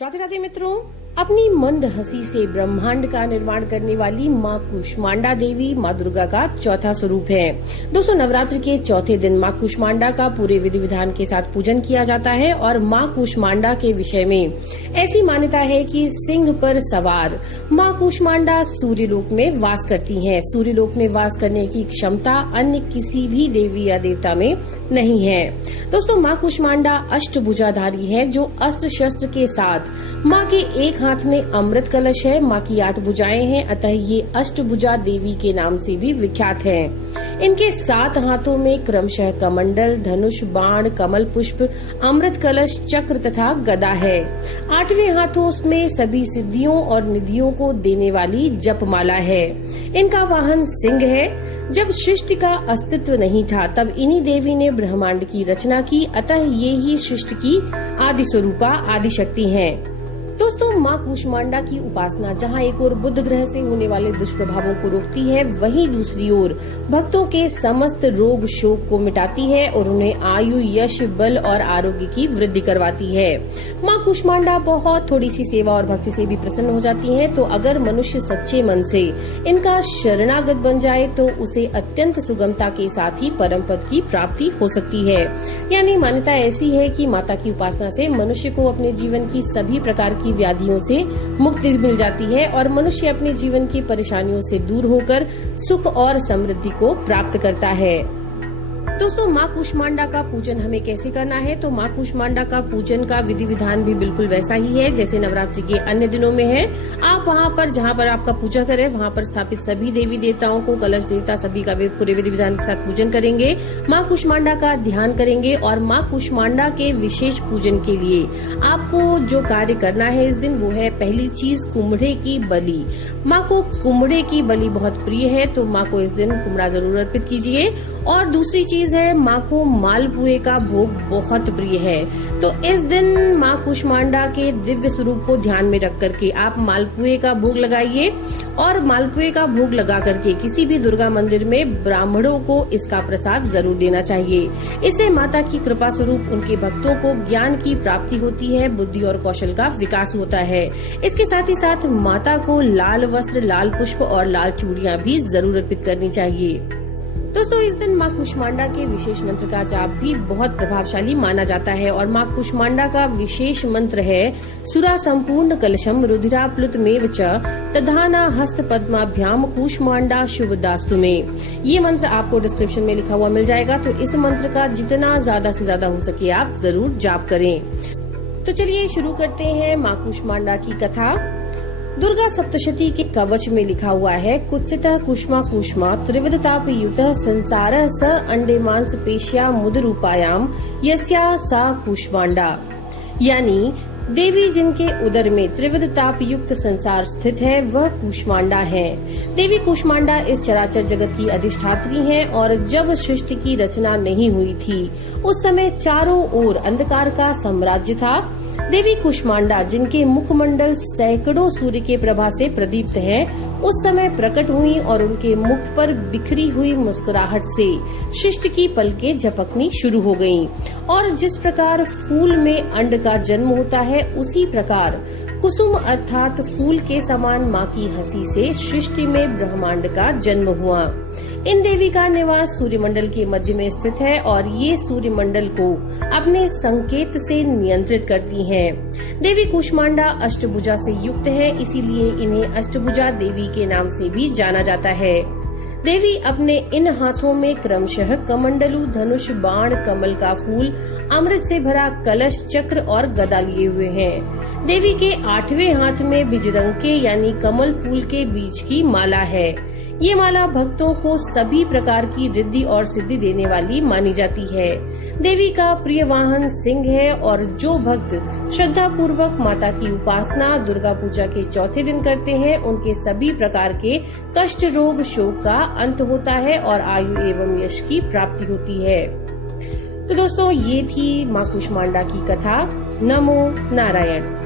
राधे राधे मित्रों, अपनी मंद हंसी से ब्रह्मांड का निर्माण करने वाली माँ कूष्मांडा देवी माँ दुर्गा का चौथा स्वरूप है। दोस्तों, नवरात्र के चौथे दिन माँ कूष्मांडा का पूरे विधि विधान के साथ पूजन किया जाता है और माँ कूष्मांडा के विषय में ऐसी मान्यता है कि सिंह पर सवार माँ कूष्मांडा सूर्यलोक में वास करती हैं। सूर्यलोक में वास करने की क्षमता अन्य किसी भी देवी या देवता में नहीं है। दोस्तों, माँ कूष्मांडा अष्टभुजाधारी है, जो अस्त्र शस्त्र के साथ माँ के एक हाथ में अमृत कलश है। माँ की 8 भुजाएं हैं, अतः ये अष्टभुजा देवी के नाम से भी विख्यात है। इनके 7 हाथों में क्रमशः कमंडल, धनुष, बाण, कमल पुष्प, अमृत कलश, चक्र तथा गदा है। 8वें हाथों में सभी सिद्धियों और निधियों को देने वाली जपमाला है। इनका वाहन सिंह है। जब सृष्टि का अस्तित्व नहीं था, तब इन्हीं देवी ने ब्रह्मांड की रचना की, अतः ये ही सृष्टि की आदि स्वरूपा आदि शक्ति हैं। दोस्तों, माँ कूष्मांडा की उपासना जहाँ एक ओर बुध ग्रह से होने वाले दुष्प्रभावों को रोकती है, वहीं दूसरी ओर भक्तों के समस्त रोग शोक को मिटाती है और उन्हें आयु, यश, बल और आरोग्य की वृद्धि करवाती है। माँ कूष्मांडा बहुत थोड़ी सी सेवा और भक्ति से भी प्रसन्न हो जाती हैं, तो अगर मनुष्य सच्चे मन से इनका शरणागत बन जाए तो उसे अत्यंत सुगमता के साथ ही परम पद की प्राप्ति हो सकती है। यानी मान्यता ऐसी है कि माता की उपासना से मनुष्य को अपने जीवन की सभी प्रकार की व्याधियों से मुक्ति मिल जाती है और मनुष्य अपने जीवन की परेशानियों से दूर होकर सुख और समृद्धि को प्राप्त करता है। दोस्तों, माँ कूष्मांडा का पूजन हमें कैसे करना है? तो माँ कूष्मांडा का पूजन का विधि विधान भी बिल्कुल वैसा ही है जैसे नवरात्रि के अन्य दिनों में है। आप वहाँ पर जहाँ पर आपका पूजा करें, वहाँ पर स्थापित सभी देवी देवताओं को, कलश देवता सभी का पूरे विधि विधान के साथ पूजन करेंगे। माँ कूष्मांडा का ध्यान करेंगे और माँ कूष्मांडा के विशेष पूजन के लिए आपको जो कार्य करना है इस दिन, वो है पहली चीज कुम्हड़े की बलि। माँ को कुम्हड़े की बलि बहुत प्रिय है, तो माँ को इस दिन कुम्हड़ा जरूर अर्पित कीजिए। और दूसरी चीज है, माँ को मालपुए का भोग बहुत प्रिय है, तो इस दिन माँ कूष्मांडा के दिव्य स्वरूप को ध्यान में रख करके आप मालपुए का भोग लगाइए और मालपुए का भोग लगा करके किसी भी दुर्गा मंदिर में ब्राह्मणों को इसका प्रसाद जरूर देना चाहिए। इससे माता की कृपा स्वरूप उनके भक्तों को ज्ञान की प्राप्ति होती है, बुद्धि और कौशल का विकास होता है। इसके साथ ही साथ माता को लाल वस्त्र, लाल पुष्प और लाल चूड़ियाँ भी जरूर अर्पित करनी चाहिए। दोस्तों, इस दिन माँ कूष्मांडा के विशेष मंत्र का जाप भी बहुत प्रभावशाली माना जाता है और माँ कूष्मांडा का विशेष मंत्र है सुरा संपूर्ण कलशम रुधिरा प्लुत मेव च तधाना हस्त पद्माभ्याम कूष्मांडा शुभदास्तु में। ये मंत्र आपको डिस्क्रिप्शन में लिखा हुआ मिल जाएगा, तो इस मंत्र का जितना ज्यादा से ज्यादा हो सके आप जरूर जाप करें। तो चलिए शुरू करते हैं माँ कूष्मांडा की कथा। दुर्गा सप्तशती के कवच में लिखा हुआ है, कुत्सितः कुष्मा कुष्मा त्रिविधताप युतः संसारः स अंडे मांस पेश्या मुदरूपायाम यस्या सा कूष्मांडा। यानी देवी जिनके उदर में त्रिविध ताप युक्त संसार स्थित है, वह कूष्मांडा है। देवी कूष्मांडा इस चराचर जगत की अधिष्ठात्री हैं और जब सृष्टि की रचना नहीं हुई थी, उस समय चारों ओर अंधकार का साम्राज्य था। देवी कूष्मांडा जिनके मुखमंडल सैकड़ों सूर्य के प्रभा से प्रदीप्त है, उस समय प्रकट हुई और उनके मुख पर बिखरी हुई मुस्कुराहट से सृष्टि की पलकें झपकनी शुरू हो गईं। और जिस प्रकार फूल में अंड का जन्म होता है, उसी प्रकार कुसुम अर्थात फूल के समान माँ की हंसी से सृष्टि में ब्रह्मांड का जन्म हुआ। इन देवी का निवास सूर्यमंडल के मध्य में स्थित है और ये सूर्यमंडल को अपने संकेत से नियंत्रित करती हैं। देवी कूष्मांडा अष्टभुजा से युक्त है, इसीलिए इन्हें अष्टभुजा देवी के नाम से भी जाना जाता है। देवी अपने इन हाथों में क्रमशः कमंडलू, धनुष, बाण, कमल का फूल, अमृत से भरा कलश, चक्र और गदा लिए हुए हैं। देवी के 8वें हाथ में बिजरंके यानी कमल फूल के बीज की माला है। ये माला भक्तों को सभी प्रकार की रिद्धि और सिद्धि देने वाली मानी जाती है। देवी का प्रिय वाहन सिंह है और जो भक्त श्रद्धा पूर्वक माता की उपासना दुर्गा पूजा के चौथे दिन करते हैं, उनके सभी प्रकार के कष्ट, रोग, शोक का अंत होता है और आयु एवं यश की प्राप्ति होती है। तो दोस्तों, ये थी माँ कूष्मांडा की कथा। नमो नारायण।